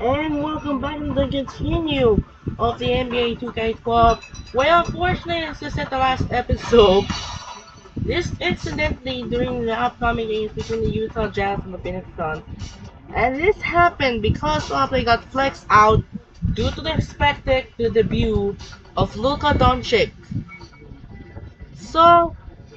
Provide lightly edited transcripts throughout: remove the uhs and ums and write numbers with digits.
And welcome back to the continue of the NBA 2K12. Well, unfortunately, this is the last episode. This incidentally during the upcoming games between the Utah Jazz and the Phoenix Suns. And this happened because they got flexed out due to the expected debut of Luka Doncic. So,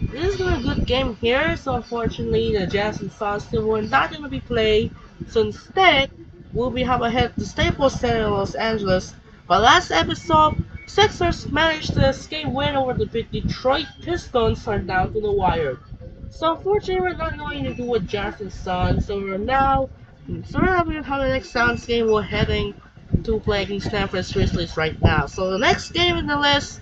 this is a good game here. So, unfortunately, the Jazz and Suns still were not going to be played. So, instead, we'll be have ahead the Staples Center in Los Angeles. But last episode, Sixers managed to escape win over the Detroit Pistons are down to the wire. So, unfortunately, we're not going to do with Jazz and Suns. So, we're not going to have the next Suns game. We're heading to play against Memphis Grizzlies right now. So, the next game in the list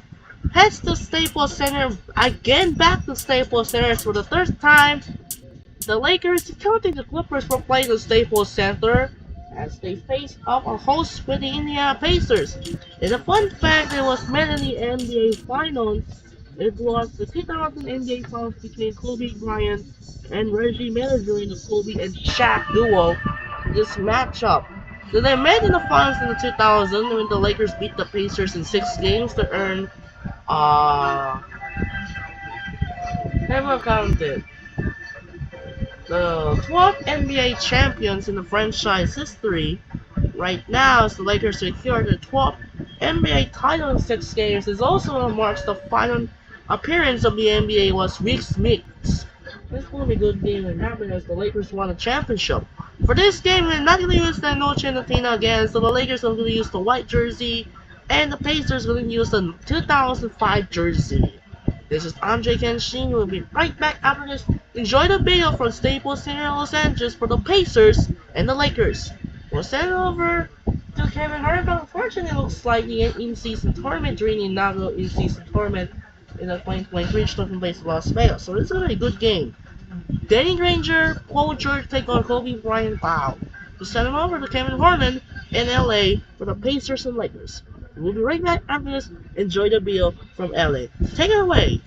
heads to Staples Center again, back to Staples Center for the third time. The Lakers counting the Clippers for playing the Staples Center as they face off a host with the Indiana Pacers. And a fun fact, it was met in the NBA Finals. It was the 2000 NBA Finals between Kobe Bryant and Reggie Miller during the Kobe and Shaq duo. This matchup. So they met in the finals in the 2000 when the Lakers beat the Pacers in 6 games to earn uh, never counted. The 12th NBA champions in the franchise history. Right now, as the Lakers secured their 12th NBA title in 6 games, is also marks the final appearance of the NBA was weeks mix. This will be a good game and happen as the Lakers won a championship. For this game, they're not going to use the Noche Latina again, so the Lakers are going to use the white jersey, and the Pacers are going to use the 2005 jersey. This is Andre Kenshin. We'll be right back after this. Enjoy the video from Staples Center in Los Angeles for the Pacers and the Lakers. We'll send it over to Kevin Harlan. Unfortunately, it looks like the in-season tournament during the inaugural in-season tournament in the 2023 tournament place in Las Vegas. So this is going to be a good game. Danny Granger, Paul George take on Kobe Bryant. Wow. We'll send him over to Kevin Harlan in LA for the Pacers and Lakers. We'll be right back after this. Enjoy the video from LA. Take it away.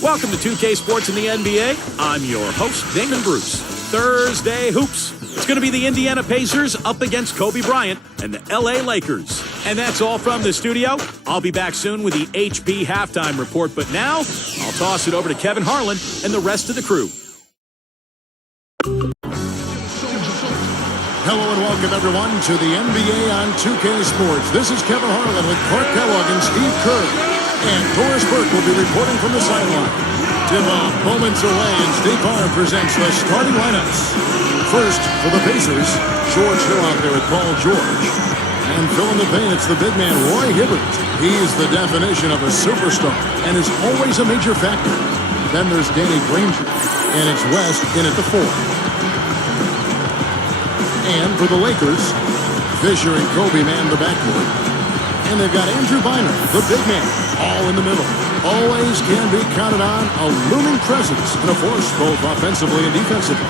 Welcome to 2K Sports in the NBA. I'm your host, Damon Bruce. Thursday Hoops. It's going to be the Indiana Pacers up against Kobe Bryant and the LA Lakers. And that's all from the studio. I'll be back soon with the HP halftime report, but now I'll toss it over to Kevin Harlan and the rest of the crew. Hello and welcome everyone to the NBA on 2K Sports. This is Kevin Harlan with Clark Kellogg and Steve Kerr. And Doris Burke will be reporting from the sideline. Tip-off moments away and State Farm presents the starting lineups. First, for the Pacers, George Hill out there with Paul George. And filling the paint, it's the big man, Roy Hibbert. He's the definition of a superstar and is always a major factor. Then there's Danny Granger, and it's West in at the 4. And for the Lakers, Fisher and Kobe man the backcourt. And they've got Andrew Bynum, the big man, all in the middle. Always can be counted on, a looming presence and a force both offensively and defensively.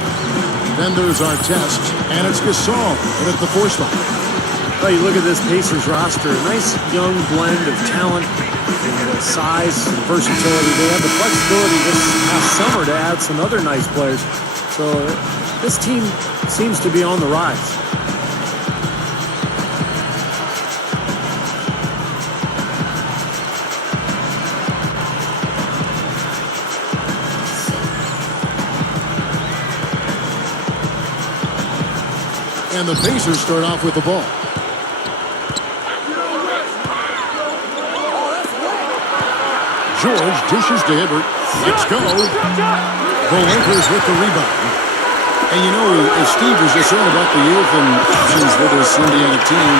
Then there's Artest, and it's Gasol in at the 4 spot. Well, you look at this Pacers roster, a nice young blend of talent and size and versatility. They have the flexibility this past summer to add some other nice players. So this team seems to be on the rise. And the Pacers start off with the ball. George dishes to Hibbert. Let's go. The Lakers with the rebound. And you know, as Steve was just saying about the youth and options with this Indiana team,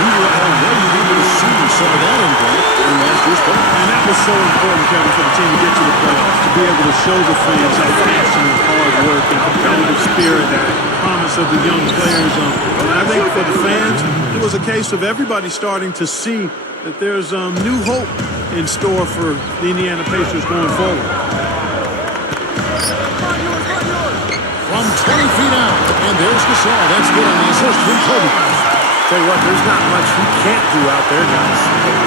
we were already able to see some of that impact in last year's playoffs. And that was so important, Kevin, for the team to get to the playoffs, to be able to show the fans how passion and hard work and competitive spirit that promise of the young players. And I think for the fans, it was a case of everybody starting to see that there's new hope in store for the Indiana Pacers going forward. From 20 feet out, and there's Gasol. That's good on the assist from Kobe. Tell you what, there's not much he can't do out there, guys.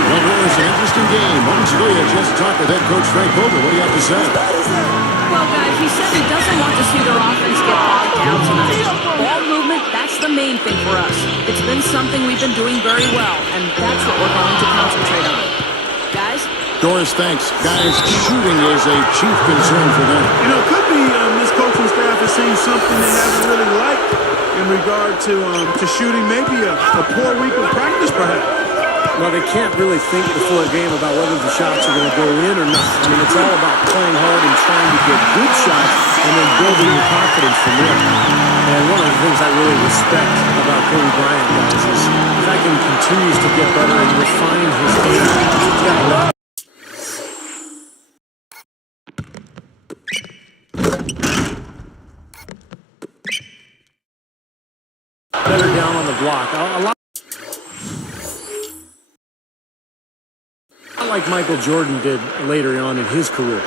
Well, it was an interesting game. Moments ago, you had just talked with head coach Frank Vogel. What do you have to say? Well, guys, he said he doesn't want to see their offense get bogged down tonight. Ball movement, that's the main thing for us. It's been something we've been doing very well, and that's what we're going to concentrate on. Guys? Doris, thanks. Guys, shooting is a chief concern for them. You know, it could be this coaching staff has seen something they haven't really liked in regard to shooting. Maybe a poor week of practice, perhaps. Well, they can't really think before a game about whether the shots are going to go in or not. I mean, it's all about playing hard and trying to get good shots and then building your confidence from there. And one of the things I really respect about Kobe Bryant, guys, is the fact that he continues to get better and refine his game. He's got a lot. Better down on the block. A lot like Michael Jordan did later on in his career.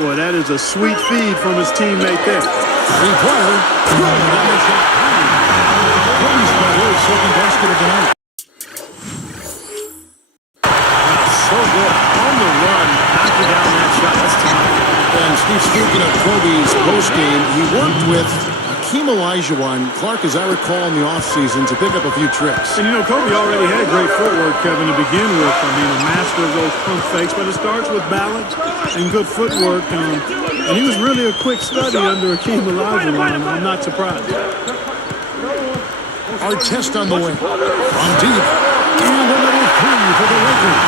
Boy, that is a sweet feed from his teammate there. Three-pointer. Kobe's got his second basket of the night. So good. On the run, knocking down that shot. That's tough. And Steve, speaking of Kobe's postgame, he worked with Hakeem Olajuwon, Clark, as I recall, in the offseason to pick up a few tricks. And you know, Kobe already had great footwork, Kevin, to begin with. I mean, a master of those pump fakes, but it starts with balance and good footwork. And he was really a quick study under Hakeem Olajuwon. I'm not surprised. Our test on the way. From deep. And another three for the Lakers.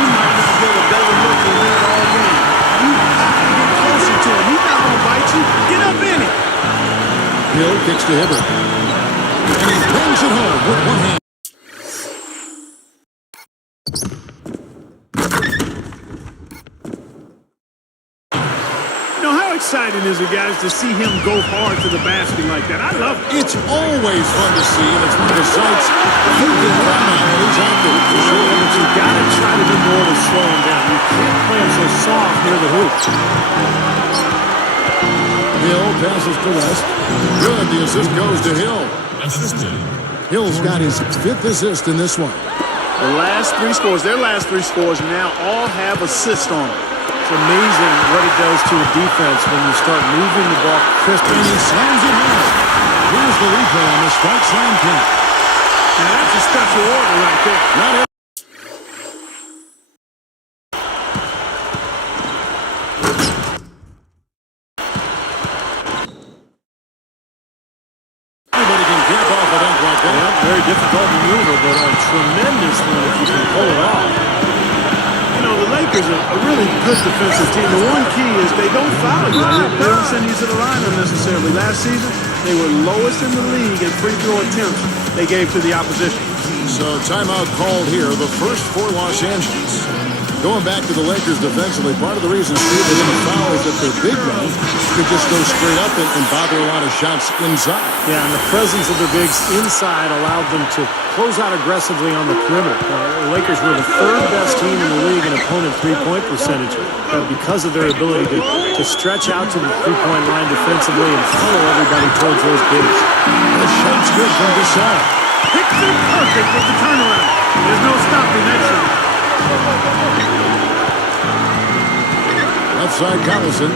You might not get a better look than that all game. You have to get closer to him. He's not going to bite you. Get up in it. Hill kicks to Hibbert. And he brings it home with one hand. You know, how exciting is it, guys, to see him go hard to the basket like that? I love it. It's always fun to see, and it's one of the sights you can run on. He's out there for sure. But you got to try to do more to slow him down. You can't play him so soft near the hoop. Hill passes to West. Good. The assist goes to Hill. Hill's got his fifth assist in this one. The last three scores, their last three scores now all have assists on them. It's amazing what it does to a defense when you start moving the ball crisply. And he slams it home. Here's the replay on the strike slam count. Now that's a special order right there. Not every Everybody can cap off a dunk like that. Yeah, very difficult maneuver, but a tremendous one if you can pull it off. You know, the Lakers are a really good defensive team. The one key is they don't foul you. They don't send you to the line unnecessarily. Last season, they were lowest in the league in free throw attempts they gave to the opposition. So timeout called here, the first for Los Angeles. Going back to the Lakers defensively, part of the reason Steve they didn't foul is that their big men could just go straight up and bother a lot of shots inside. Yeah, and the presence of the bigs inside allowed them to close out aggressively on the perimeter. The Lakers were the third best team in the league in opponent three-point percentage because of their ability to stretch out to the three-point line defensively and funnel everybody towards those bigs. The shot's good from Gasol. Picture perfect with the turnaround. There's no stopping that shot. Left side, Collison.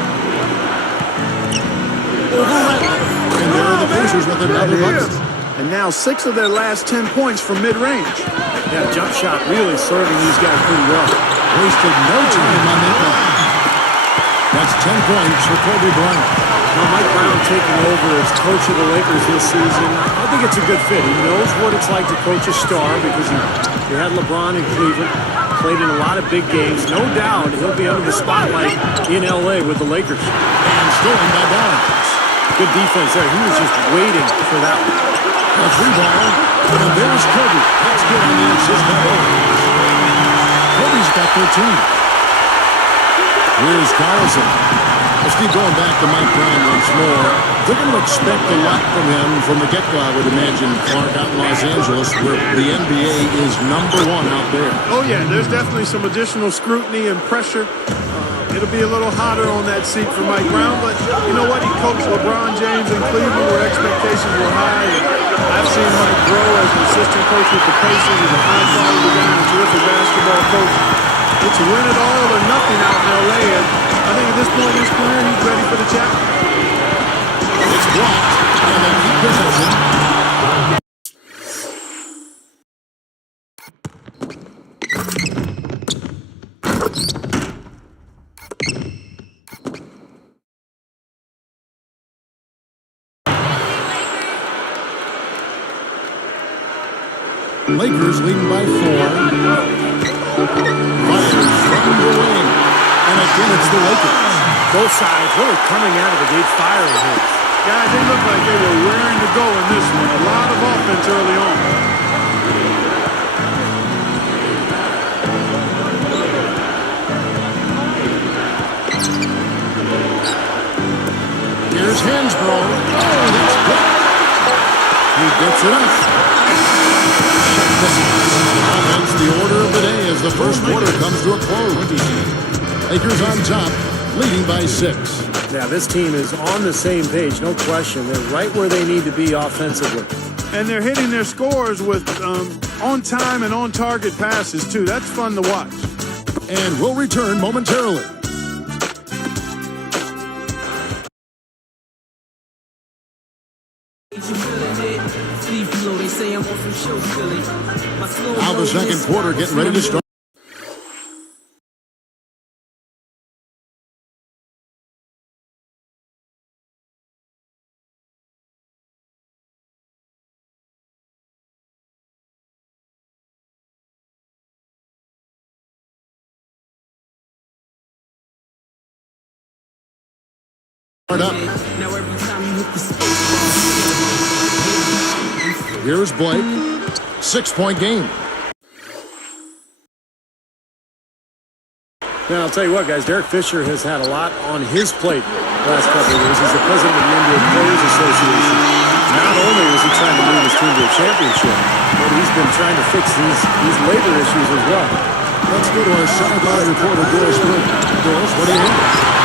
And there are the Pacers with another bucket. And now 6 of their last 10 points from mid-range. That jump shot really serving these guys pretty well. Wasted no time on that one. That's 10 points for Kobe Bryant. Now Mike Brown taking over as coach of the Lakers this season, I think it's a good fit. He knows what it's like to coach a star because he had LeBron in Cleveland, played in a lot of big games. No doubt he'll be under the spotlight in L.A. with the Lakers. And stolen by Barnes. Good defense there. He was just waiting for that one. A three ball. And there's Kobe. That's good on the assist by Barnes. Kobe's got 13. Here's Collison. Let's keep going back to Mike Brown once more. They're going to expect a lot from him from the get-go, I would imagine, Clark, out in Los Angeles, where the NBA is #1 out there. Oh, yeah, there's definitely some additional scrutiny and pressure. It'll be a little hotter on that seat for Mike Brown, but you know what? He coached LeBron James in Cleveland where expectations were high. I've seen Mike grow as an assistant coach with the Pacers. He's a high-quality guy and a terrific basketball coach. It's win it all or nothing out in L.A. And I think at this point in his career, he's ready for the challenge. It's blocked, and they keep possession. Lakers leading by 4. Fires from the wing. And again, it's the Lakers. Both sides really coming out of the gate firing here. Guys, they look like they were raring to go in this one. A lot of offense early on. Here's Hansbrough. Oh, that's good. He gets it up. That's the order of the day as the first quarter comes to a close. Lakers on top, leading by 6. Yeah, this team is on the same page, no question. They're right where they need to be offensively. And they're hitting their scores with on-time and on-target passes, too. That's fun to watch. And we'll return momentarily. Now the second quarter getting ready to start. Up. Here's Blake. 6-point game. Now, I'll tell you what, guys, Derek Fisher has had a lot on his plate the last couple of years. He's the president of the NBA Players Association. Not only is he trying to move his team to a championship, but he's been trying to fix these labor issues as well. Let's go to our sideline reporter, Doris Burke. Doris, what do you think?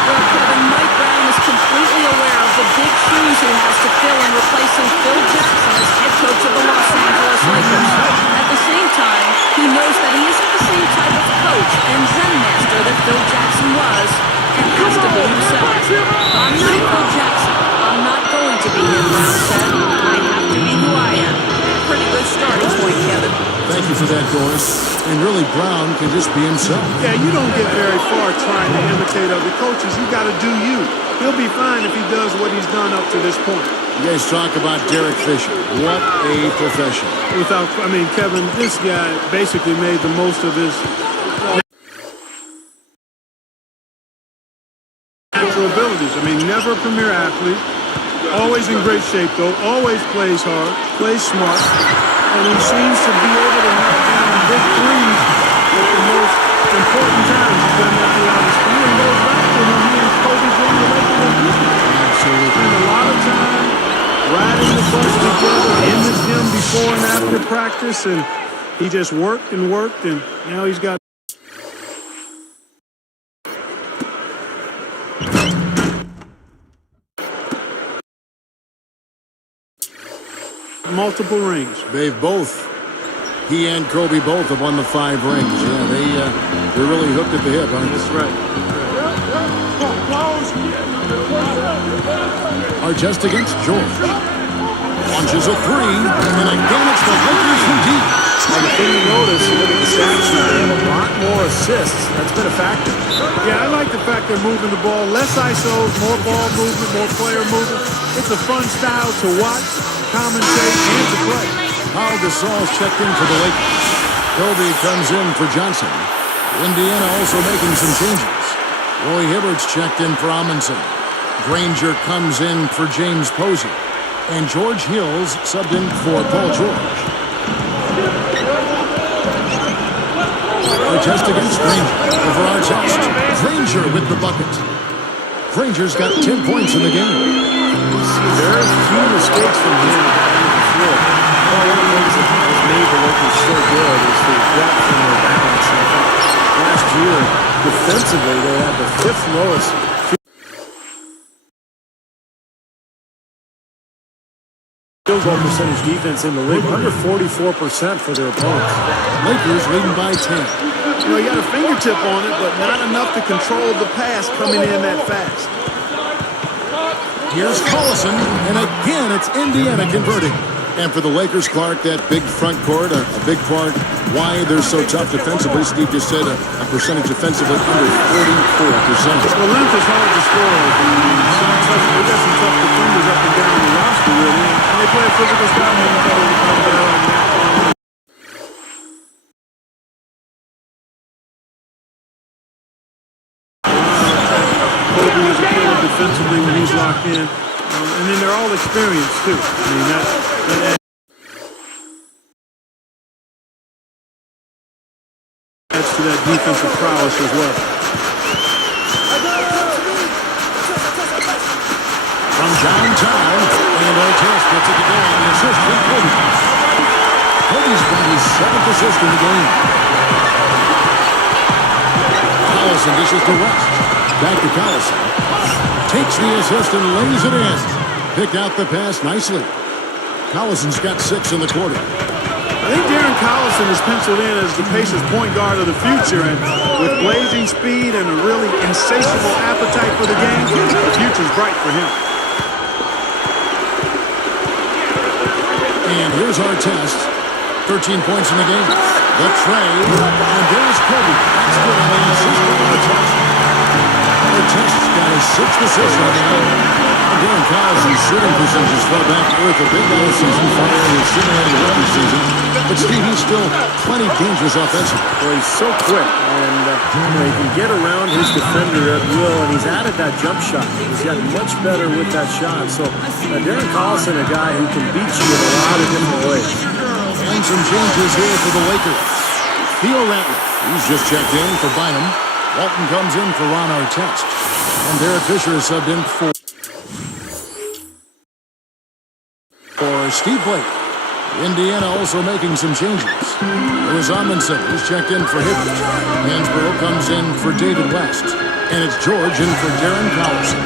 Well, Kevin, Mike Brown is completely aware of the big shoes he has to fill in replacing Phil Jackson as head coach of the Los Angeles Lakers. At the same time, he knows that he isn't the same type of coach and Zen master that Phil Jackson was, and has to be himself. I'm not Phil Jackson. I'm not going to be him, Brown said. I have to be who I am. Pretty good starting point, Kevin. Thank you for that, Doris. And really, Brown can just be himself. Yeah, you don't get very far trying to imitate other coaches. You got to do you. He'll be fine if he does what he's done up to this point. You guys talk about Derek Fisher. What a professional. Kevin, this guy basically made the most of his natural abilities. Never a premier athlete. Always in great shape, though. Always plays hard. Plays smart. And he seems to be able to knock down big threes at the most important times. He's done that throughout his career. And goes back to when he and Kobe joined the Lakers. Absolutely. Spent a lot of time riding the bus together in the gym before and after practice, and he just worked, and now he's got multiple rings. He and Kobe both have won the 5 rings. Yeah, they're really hooked at the hip, aren't they? That's right. Artest against George. Launches a 3, and again it's the Lakers from deep. Well, the thing you notice, you look at the stats, they have a lot more assists. That's been a factor. Yeah, I like the fact they're moving the ball. Less ISOs, more ball movement, more player movement. It's a fun style to watch, commentate, and to play. Pau Gasol's checked in for the Lakers. Kobe comes in for Johnson. Indiana also making some changes. Roy Hibbert's checked in for Amundsen. Granger comes in for James Posey. And George Hills subbed in for Paul George. Artest against Granger. Over Artest. Granger with the bucket. Granger's got 10 points in the game. There are few mistakes from him on the floor. One of the things that has made the Lakers so good is the depth and their balance. And I think last year, defensively, they had the 5th lowest field field goal percentage defense in the league, under 44% for their opponents. Lakers leading by 10. You know, he got a fingertip on it, but not enough to control the pass coming in that fast. Here's Collison, and again it's Indiana converting. And for the Lakers, Clark, that big front court, a big part why they're so tough defensively. Steve just said a percentage defensively under 44%. Well, length is hard to score. They got some tough defenders up and down the roster, really. And they play a physical style when you tell them to come down on that. Kobe is a killer defensively when he's locked in. And then they're all experienced, too. I mean, that adds to that defensive prowess as well. From downtown, and Artest gets it to go on the assist from Kobe. Kobe's got his 7th assist in the game. Collison dishes to West. Back to Collison. Takes the assist and lays it in. Picked out the pass nicely. Collison's got 6 in the quarter. I think Darren Collison is penciled in as the Pacers' point guard of the future, and with blazing speed and a really insatiable appetite for the game, the future's bright for him. And here's Artest. 13 points in the game. The trade, and there's Kobe. That's good on the assist from Artest. Artest's got his 6th assist on the night. Darren Collison's shooting percentages fell back to earth a bit last season following his simulated rookie season. But Steve, he's still plenty dangerous offensively. Well, he's so quick, and he can get around his defender at will, and he's added that jump shot. He's gotten much better with that shot. So Darren Collison, a guy who can beat you in a lot of different ways. And some changes here for the Lakers. Theo Rattler, he's just checked in for Bynum. Walton comes in for Ron Artest. And Derek Fisher is subbed in for Steve Blake. Indiana also making some changes. It was Amundsen who's checked in for Hibbert. Hansbrough comes in for David West. And it's George in for Darren Collison.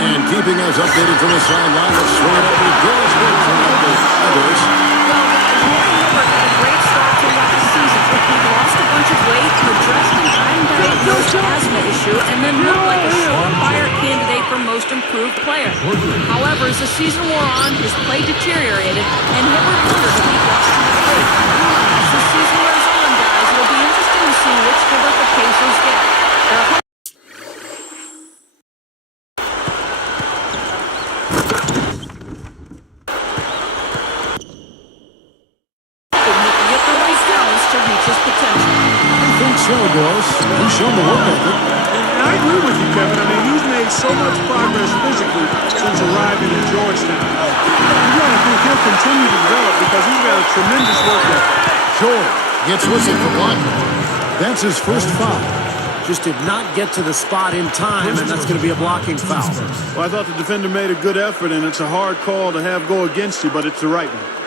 And keeping us updated from the sideline, let's throw it over to Gillis Burke for one of the others. Well, guys, Roy Hibbert had a great start to last season. He lost a bunch of weight, addressed an undiagnosed asthma issue, and then looked like a surefire candidate for most improved player. However, as the season wore on, his play deteriorated, and Hibbert wondered if he'd lost too much weight. As the season wears on, guys, it'll be interesting to see which Hibbert the Pacers get. He's shown the work ethic. And I agree with you, Kevin. I mean, he's made so much progress physically since arriving in Georgetown. You got to think he'll continue to develop because he's got a tremendous work ethic. George gets whistled for blocking. That's his first foul. Just did not get to the spot in time, and that's going to be a blocking foul. Well, I thought the defender made a good effort, and it's a hard call to have go against you, but it's the right one.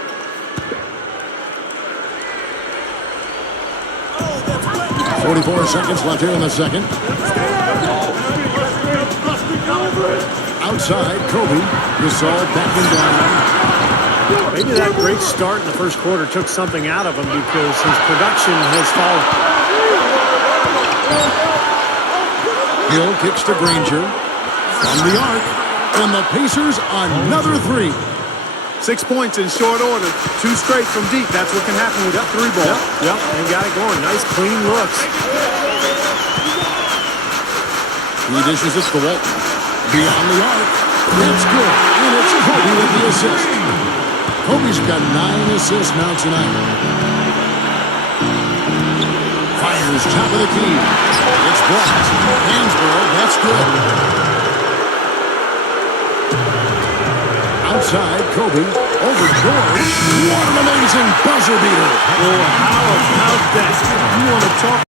44 seconds left here in the second. Outside, Kobe. Gasol backing down. Maybe that great start in the first quarter took something out of him because his production has fallen. Hill kicks to Granger. From the arc. And the Pacers another 3. 6 points in short order. 2 straight from deep. That's what can happen with that 3 ball. Yep, and got it going. Nice, clean looks. He dishes it to Walton. Beyond the arc. That's good. And it's Kobe with the assist. Kobe's got 9 assists now tonight. Fires top of the key. It's blocked. Hansbrough. That's good. Outside, Kobe, over George. What an amazing buzzer beater. Oh, how about that? You want to talk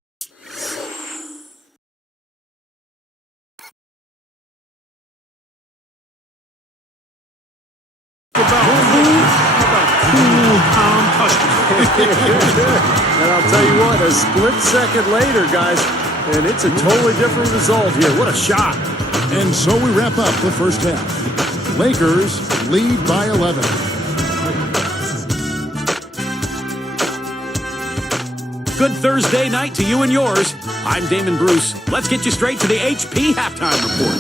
about cool, calm customers. And I'll tell you what, a split second later, guys, and it's a totally different result here. What a shot. And so we wrap up the first half. Lakers lead by 11. Good Thursday night to you and yours. I'm Damon Bruce. Let's get you straight to the HP halftime report.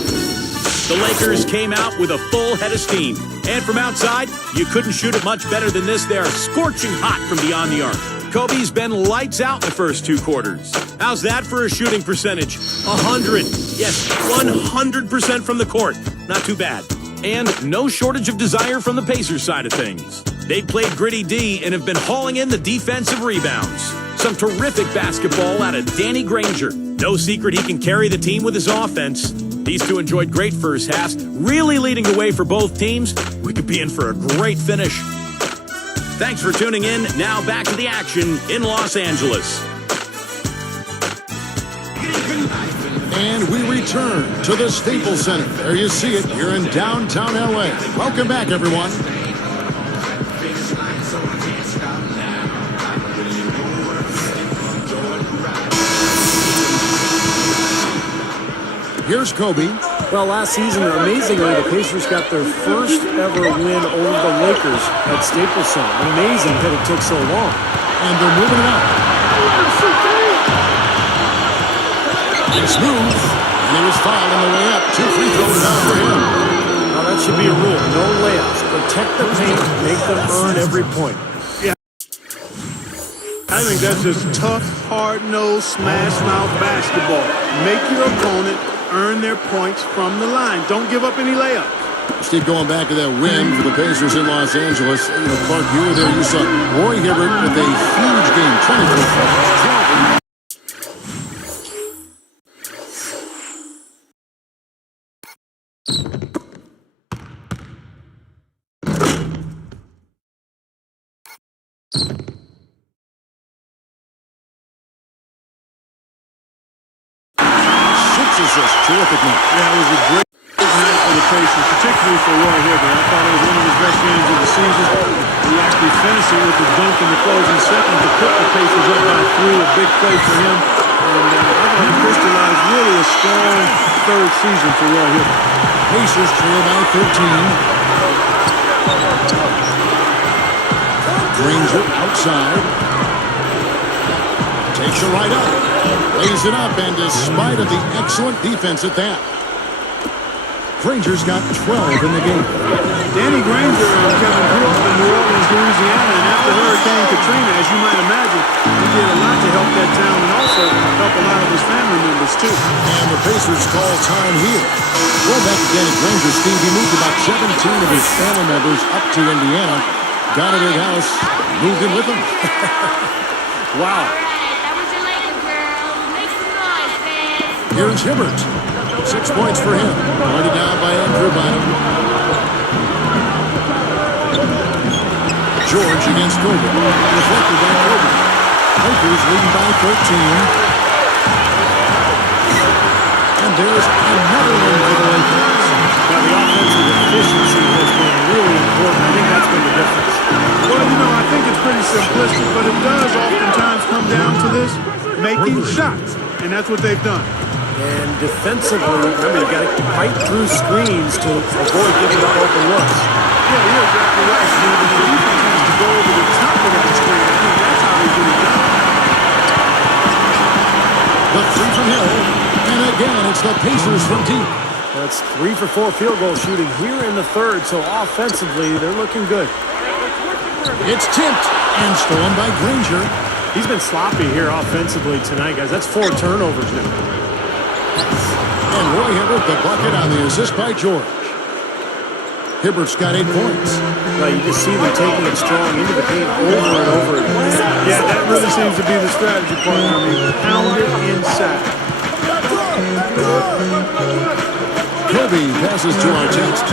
The Lakers came out with a full head of steam. And from outside, you couldn't shoot it much better than this. They're scorching hot from beyond the arc. Kobe's been lights out in the first 2 quarters. How's that for a shooting percentage? 100. Yes, 100% from the court. Not too bad. And no shortage of desire from the Pacers side of things. They've played gritty D and have been hauling in the defensive rebounds. Some terrific basketball out of Danny Granger. No secret he can carry the team with his offense. These two enjoyed great first halves, really leading the way for both teams. We could be in for a great finish. Thanks for tuning in. Now back to the action in Los Angeles. And we return to the Staples Center. There you see it here in downtown LA. Welcome back, everyone. Here's Kobe. Well, last season, amazingly, the Pacers got their first ever win over the Lakers at Staples Center. Amazing that it took so long. And they're moving it up. Nice move. And he was fouled on the way up. 2 free throws down for him. Now, that should be a rule. No layups. Protect the paint. Make them earn every point. I think that's just tough, hard-nosed, smash-mouth basketball. Make your opponent earn their points from the line. Don't give up any layups. Steve, going back to that win for the Pacers in Los Angeles. Clark, you were there. You saw Roy Hibbert with a huge game. 24 points. Terrific night. Yeah, it was a great night for the Pacers, particularly for Roy Hibbert. I thought it was one of his best games of the season. He actually finished it with the dunk in the closing seconds to put the Pacers up by 3. A big play for him. And I thought he crystallized really a strong third season for Roy Hibbert. Pacers trail by 13. Granger outside. Takes it right up. Lays it up, and despite of the excellent defense at that, Granger's got 12 in the game. Danny Granger, Kevin, grew up in New Orleans, Louisiana, and after Hurricane Katrina, as you might imagine, he did a lot to help that town and also help a lot of his family members, too. And the Pacers call time here. Going back to Danny Granger, Steve, he moved about 17 of his family members up to Indiana. Got a big house, moved in with him. Wow. Here's Hibbert. 6 points for him. Already down by Andrew Bynum. George against Kobe. Reflected by Kobe. Lakers leading by 13. And there's another one for the Lakers. Now, the offensive efficiency has been really important. I think that's been the difference. Well, I think it's pretty simplistic, but it does oftentimes come down to this, making shots. And that's what they've done. And defensively, remember, you got to fight through screens to avoid giving up open looks. Yeah, you're exactly right, Steve. The defense has to go over the top of that screen. I think that's how they get it done. The 3 from Hill. And again, it's the Pacers from deep. That's 3 for 4 field goal shooting here in the third. So offensively, they're looking good. It's tipped and stolen by Granger. He's been sloppy here offensively tonight, guys. That's 4 turnovers now. And Roy Hibbert, the bucket on the assist by George. Hibbert's got 8 points. Well, you just see them taking it strong into the paint over and over again. Yeah, that really seems to be the strategy part. I mean, pound it inside. Kobe passes to our text.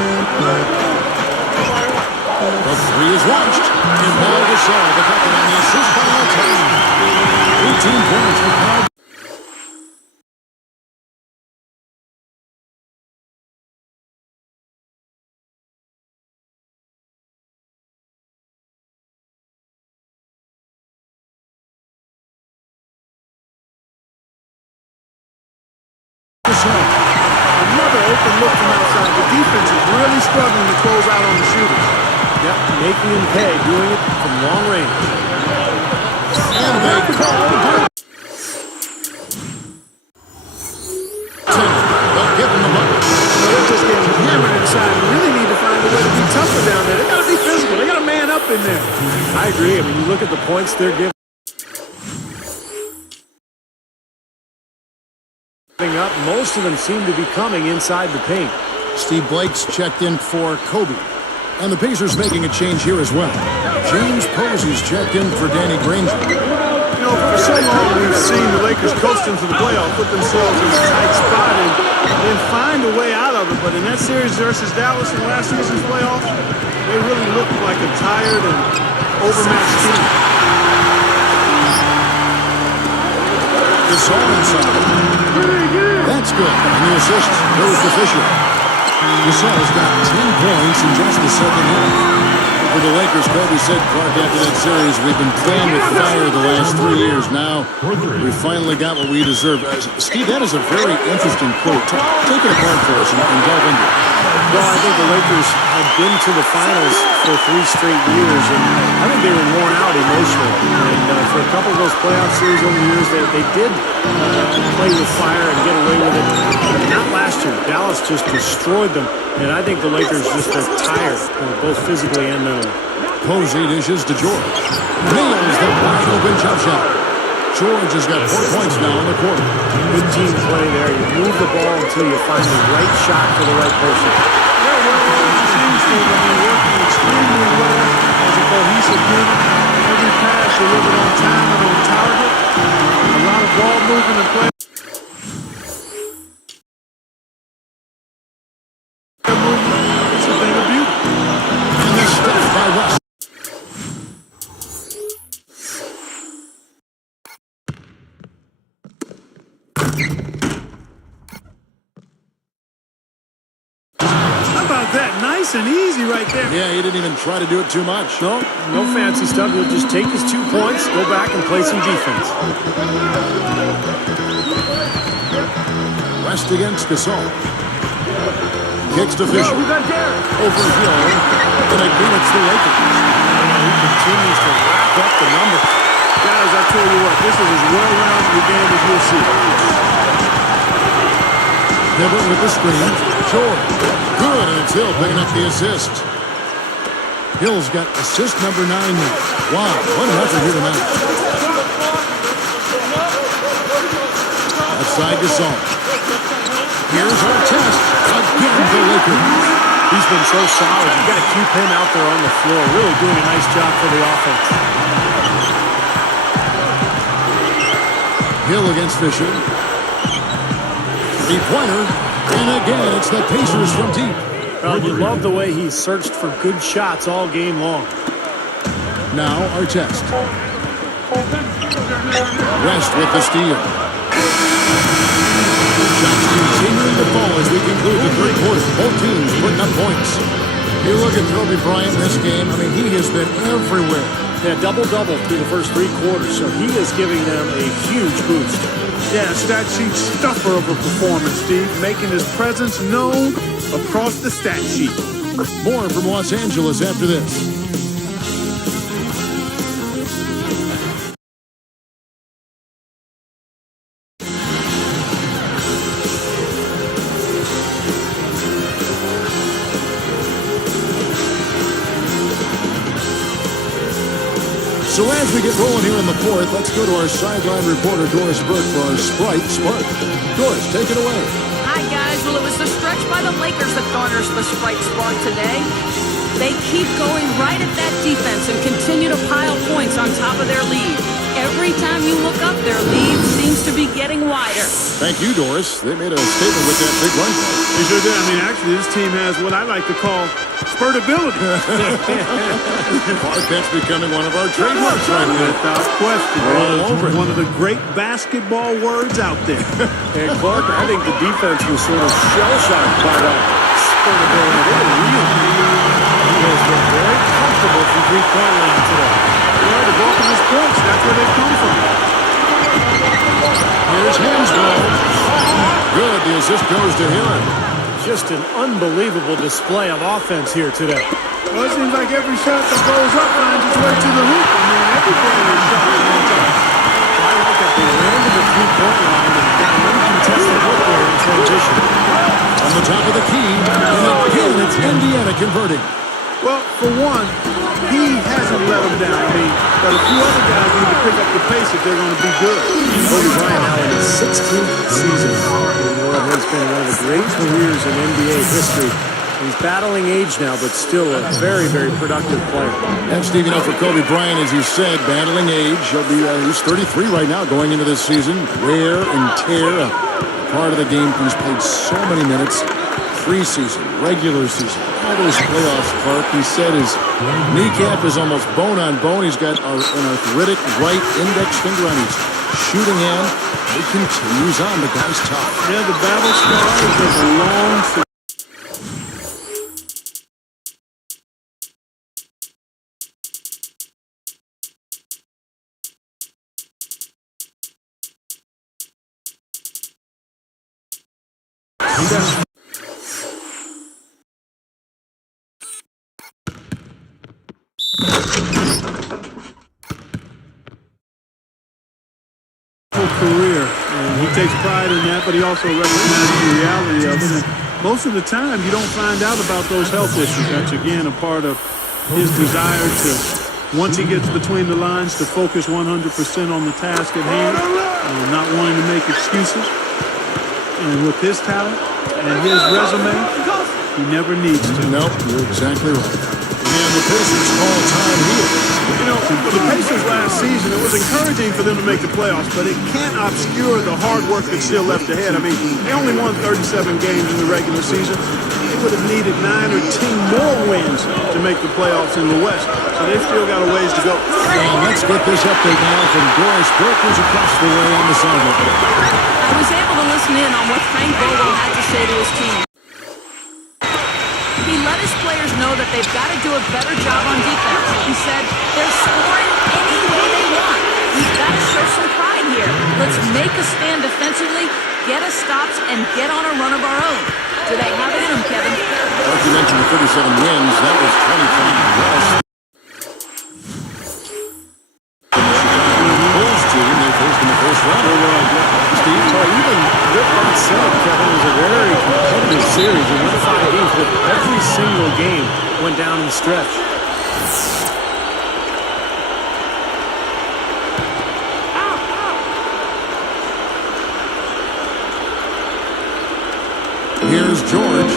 The 3 is launched. And Paul Gasol, the bucket on the assist by Artest. 18 points for Paul. Another open look from outside. The defense is really struggling to close out on the shooters. Yep, making him pay, doing it from long range. And they call. They'll give him the ball. They're just getting hammered inside. You really need to find a way to be tougher down there. They got to be physical. They got to man up in there. I agree. I mean, you look at the points they're giving up, most of them seem to be coming inside the paint. Steve Blake's checked in for Kobe. And the Pacers making a change here as well. James Posey's checked in for Danny Granger. You know, for so long we've seen the Lakers coast into the playoffs, put themselves in a tight spot, and then find a way out of it. But in that series versus Dallas in last season's playoffs, they really looked like a tired and overmatched team. Gasol inside. That's good. And the assist goes to Fisher. Gasol's got 10 points in just the second half. For the Lakers, Kobe said, Clark, after that series, we've been playing with fire the last 3 years. Now, we finally got what we deserve. Steve, that is a very interesting quote. Take it apart for us and delve into it. Well, I think the Lakers had been to the finals for 3 straight years, and I think they were worn out emotionally. And for a couple of those playoff series over the years, they did play with fire and get away with it. Not last year. Dallas just destroyed them, and I think the Lakers just are tired, both physically and mentally. Posey dishes to George. Nails the wide open jump shot. George has got 4 points now in the quarter. Good team play there. You move the ball until you find the right shot for the right person. Yeah, well, it seems to have been working extremely well as a cohesive unit. Every pass delivered on time and on target. A lot of ball movement and play. It's a thing of beauty. And the step by West. How about that? Nice and easy right there. Yeah, he didn't even try to do it too much. No fancy stuff. He'll just take his 2 points, go back and play some defense. West against Gasol. Kicks to Fisher. Over Hill. And again, it's the Lakers. He continues to rack up the numbers. Guys, I tell you what, this is as well-rounded a game as you'll see. Hibbert with the screen. George. Good, and it's Hill picking up the assist. Hill's got assist number 9 now. Wow, what an effort here tonight. Outside Gasol. Here's our test. Again, the Lakers. He's been so solid. You got to keep him out there on the floor. Really doing a nice job for the offense. Hill against Fisher. 3-pointer. And again, it's the Pacers from deep. Well, you love the way he searched for good shots all game long. Now our test. West with the steal. Shots continuing to fall as we conclude the third quarter. Both teams putting up points. You look at Kobe Bryant in this game, I mean, he has been everywhere. Yeah, double-double through the first 3 quarters, so he is giving them a huge boost. Yeah, stat sheet stuffer of a performance, Steve, making his presence known across the stat sheet. More from Los Angeles after this. So as we get rolling here in the fourth, let's go to our sideline reporter, Doris Burke, for our Sprite Spark. Doris, take it away. Hi, guys. Well, it was the stretch by the Lakers that garners the Sprite Spark today. They keep going right at that defense and continue to pile points on top of their lead. Every time you look up, their lead seems to be getting wider. Thank you, Doris. They made a statement with that big run play. They sure did. I mean, actually, this team has what I like to call spurtability. Clark, that's becoming one of our trademarks right now. Without question. All over it. One of the great basketball words out there. And Clark, I think the defense was sort of shell-shocked by that spurtability. They have been very comfortable from three-point line today. Well, the bulk of his points, that's where they come from. Here's Hansbrough. Good. The assist goes to Hill. Just an unbelievable display of offense here today. Well, it seems like every shot that goes up finds its way to the hoop. I mean, keep running this shot for a long time. I like that. They ran to the three-point line and got an uncontested look there in transition. On the top of the key, and again, it's Indiana converting. Well, for one, he hasn't let them down. I mean, but a few other guys need to pick up the pace if they're going to be good. Kobe Bryant now in his 16th season in what has been one of the great careers in NBA history. He's battling age now, but still a very, very productive player. And Steve, for Kobe Bryant, as you said, battling age. He's 33 right now going into this season. Wear and tear, a part of the game. He's played so many minutes. Preseason, regular season, all those playoffs, Clark. He said his kneecap is almost bone on bone. He's got an arthritic right index finger on his shooting hand. He continues on. The guy's tough. Yeah, the battle scars of a long career, and he takes pride in that, but he also recognizes the reality of it. And most of the time, you don't find out about those health issues. That's, again, a part of his desire to, once he gets between the lines, to focus 100% on the task at hand, not wanting to make excuses. And with his talent and his resume, he never needs to. Nope, you're exactly right. And the Pacers call time here. For the Pacers last season, it was encouraging for them to make the playoffs, but it can't obscure the hard work that's still left ahead. I mean, they only won 37 games in the regular season. They would have needed 9 or 10 more wins to make the playoffs in the West. So they've still got a ways to go. And let's get this update now from Doris Burke, who's across the way on the sideline. I was able to listen in on what Frank Vogel had to say to his team. He let his players know that they've got to do a better job on defense. He said, they're scoring any way they want. We've got to show some pride here. Let's make a stand defensively, get us stops, and get on a run of our own. Do they have it in them, Kevin? Like you mentioned, the 37 wins, that was 25 West. Bulls team, they faced in the first round. Steve, even with that said, Kevin, it was a very competitive series. It went 5 games, but every single game went down in the stretch. Here's George.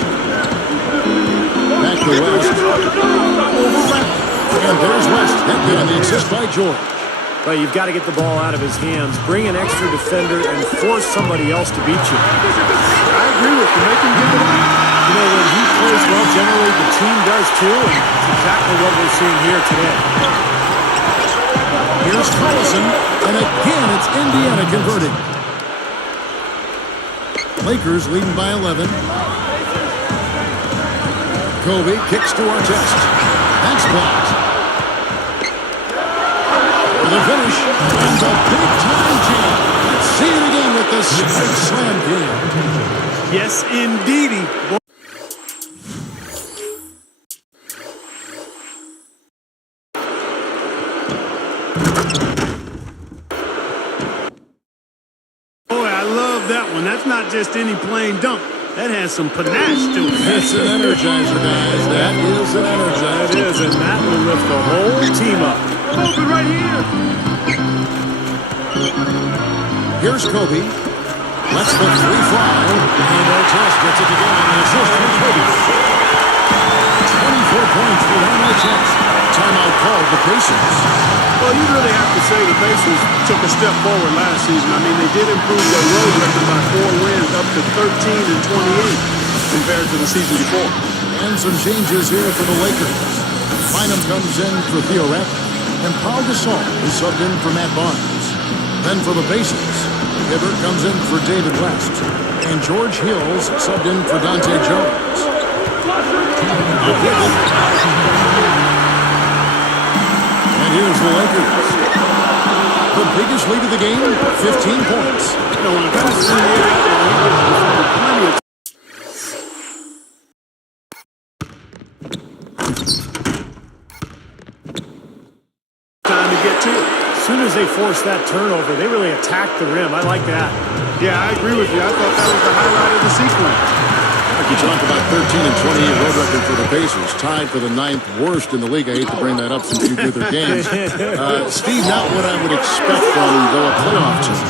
Back to West. And there's West. That good on the assist by George. But you've got to get the ball out of his hands, bring an extra defender, and force somebody else to beat you. I agree with you. Make him give it up. When he plays well, generally the team does too, and it's exactly what we're seeing here today. Here's Collison, and again it's Indiana converting. Lakers leading by 11. Kobe kicks to Artest. That's blocked. For the finish, and the big-time jam. Let's see it again with the Spike Slam game. Yes, indeedy. Boy, I love that one. That's not just any plain dunk. That has some panache to it. That's an energizer, guys. That is an energizer. That is, and that will lift the whole team up. Kobe right here. Here's Kobe. Lets the three fly. And Artest gets it again on the assist from Kobe. 24 points for Ron Artest. Timeout called the Pacers. Well, you really have to say the Pacers took a step forward last season. I mean, they did improve their road record by 4 wins up to 13-28 compared to the season before. And some changes here for the Lakers. Bynum comes in for Theo Radcliffe. And Paul Gasol is subbed in for Matt Barnes. Then for the Pacers, Hibbert comes in for David West. And George Hills subbed in for Dante Jones. And here's the Lakers. The biggest lead of the game, 15 points. When it comes to the plenty of time to get to it. force that turnover. They really attacked the rim. I like that. Yeah, I agree with you. I thought that was the highlight of the sequence. You talk about 13 and 28 road record for the Pacers, tied for the 9th worst in the league. I hate to bring that up since you do their games. Steve, not what I would expect from a playoff team.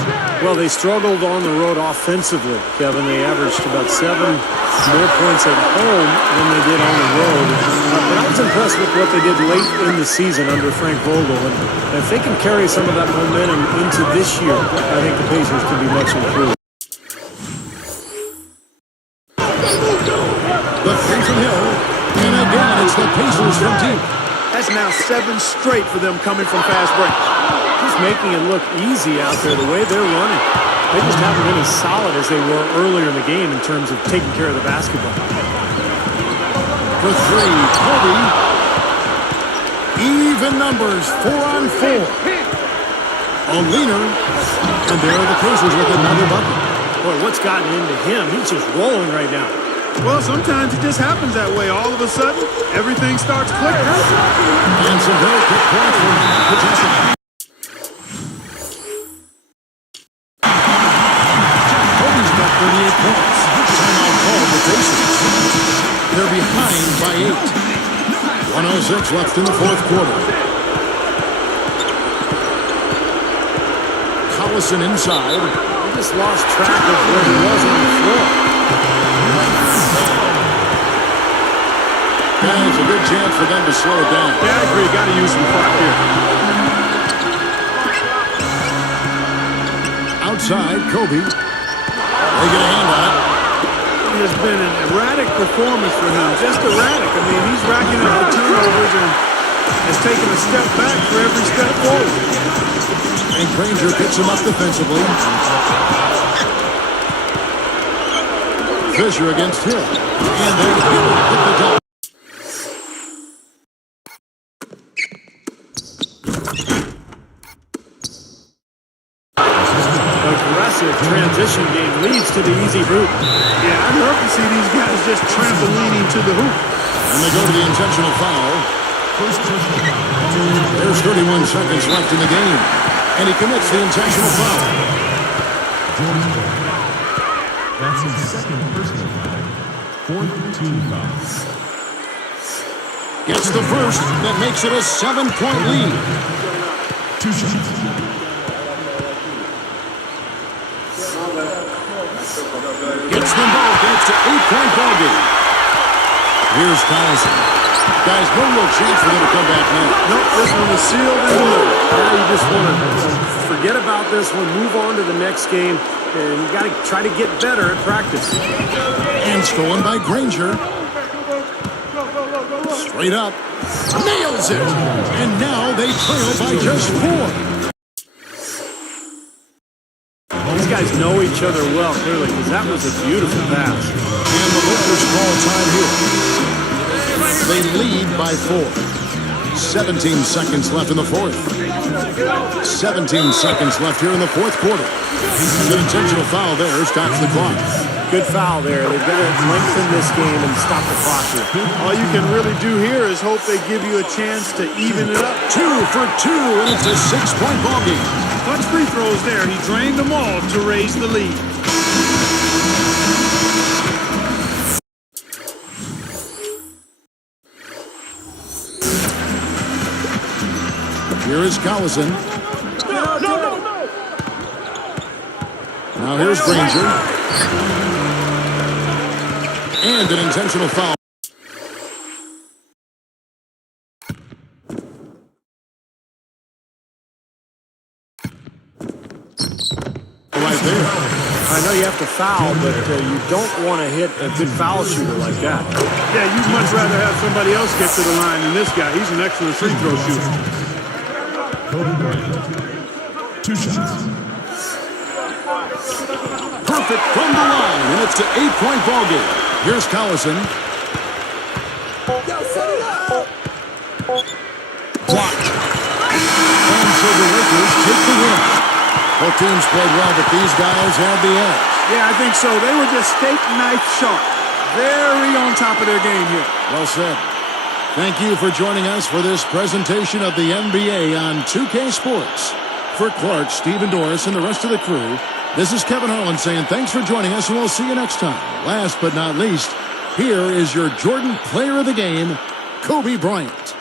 Well, they struggled on the road offensively, Kevin. They averaged about 7 more points at home than they did on the road. But I was impressed with what they did late in the season under Frank Vogel. And if they can carry some of that momentum into this year, I think the Pacers could be much improved. The three from Hill, and again it's the Pacers from deep. That's now 7 straight for them coming from fast breaks. Just making it look easy out there the way they're running. They just haven't been as solid as they were earlier in the game in terms of taking care of the basketball. For three, Kobe. Even numbers, 4 on 4. A leaner, and there are the Pacers with another bucket. Boy, what's gotten into him? He's just rolling right now. Well, sometimes it just happens that way. All of a sudden, everything starts clicking. And some very quick points from possession. Kobe's got 38 points. Timeout call for Pacers. They're behind by 8. 1:06 left in the fourth quarter. Collison inside. He just lost track of where he was on the floor. Yeah, it's a good chance for them to slow it down. Yeah, I agree. Got to use some clock here. Outside, Kobe. They get a hand on it. It has been an erratic performance for him. Just erratic. I mean, he's racking up the turnovers and has taken a step back for every step forward. And Granger picks him up defensively. Fisher against Hill. And they hit the double. Transition game leads to the easy boot. Yeah, I'd love to see these guys just trampolining to the hoop. And they go to the intentional foul. There's 31 seconds left in the game. And he commits the intentional foul. That's his second personal foul. 4th team foul. Gets the first. That makes it a 7-point lead. 2 shots. Gets them both, and it's an 8-point ball game. Here's Collison. Guys, no real chance for them to come back now. Nope, this one is sealed and delivered. Now you just want to forget about this one, move on to the next game, and you got to try to get better at practice. And stolen by Granger. Straight up. Nails it. And now they trail by just 4. These guys know each other well, clearly, because that was a beautiful pass. And the Lakers call time here. They lead by 4. 17 seconds left in the fourth. 17 seconds left here in the fourth quarter. An intentional foul there stops the clock. Good foul there. They've got to lengthen this game and stop the clock here. All you can really do here is hope they give you a chance to even it up. 2 for 2, and it's a 6-point ball game. Clutch free throws there. He drained them all to raise the lead. Here is Collison. Now here's Granger. And an intentional foul. Right there. I know you have to foul, but you don't want to hit a good foul shooter like that. Yeah, you'd much rather have somebody else get to the line than this guy. He's an excellent free throw shooter. Kobe Bryant. 2 shots. Perfect from the line, and it's an 8-point ball game. Here's Collison. Blocked. And so the Lakers take the win. Both teams played well, but these guys had the edge. Yeah, I think so. They were just steak knife sharp. Very on top of their game here. Well said. Thank you for joining us for this presentation of the NBA on 2K Sports. For Clark, Stephen Doris, and the rest of the crew, this is Kevin Harlan saying thanks for joining us, and we'll see you next time. Last but not least, here is your Jordan Player of the Game, Kobe Bryant.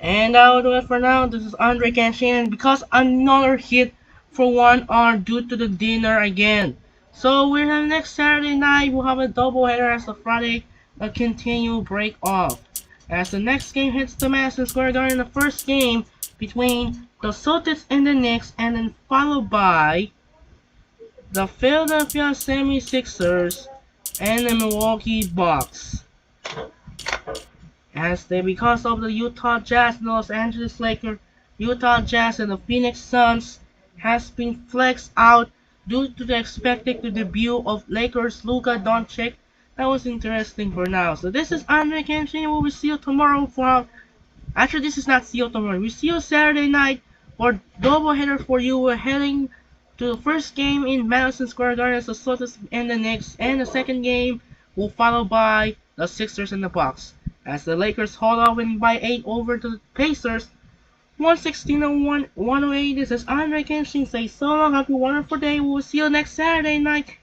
And that'll do it for now. This is Andre Canchin. Because another hit for 1 hour due to the dinner again. So we're having next Saturday night. We'll have a doubleheader as the Friday a continual break off. As the next game hits the Madison Square Garden, the first game between the Celtics and the Knicks, and then followed by the Philadelphia 76ers and the Milwaukee Bucks. Because of the Utah Jazz and Los Angeles Lakers, Utah Jazz and the Phoenix Suns has been flexed out due to the expected debut of Lakers Luka Doncic. That was interesting for now. So this is Andre Canchin. We will see you tomorrow for... Actually, this is not see you tomorrow. We see you Saturday night for doubleheader for you. We're heading to the first game in Madison Square Garden, the Celtics and the Knicks, and the second game will follow by the Sixers and the Bucks. As the Lakers hold off winning by 8 over the Pacers, 116-108. This is Andre Canchin. Say so long. Have a wonderful day. We will see you next Saturday night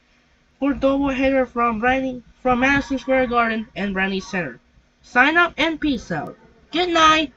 for doubleheader from Madison Square Garden and Brandy Center. Sign up and peace out. Good night.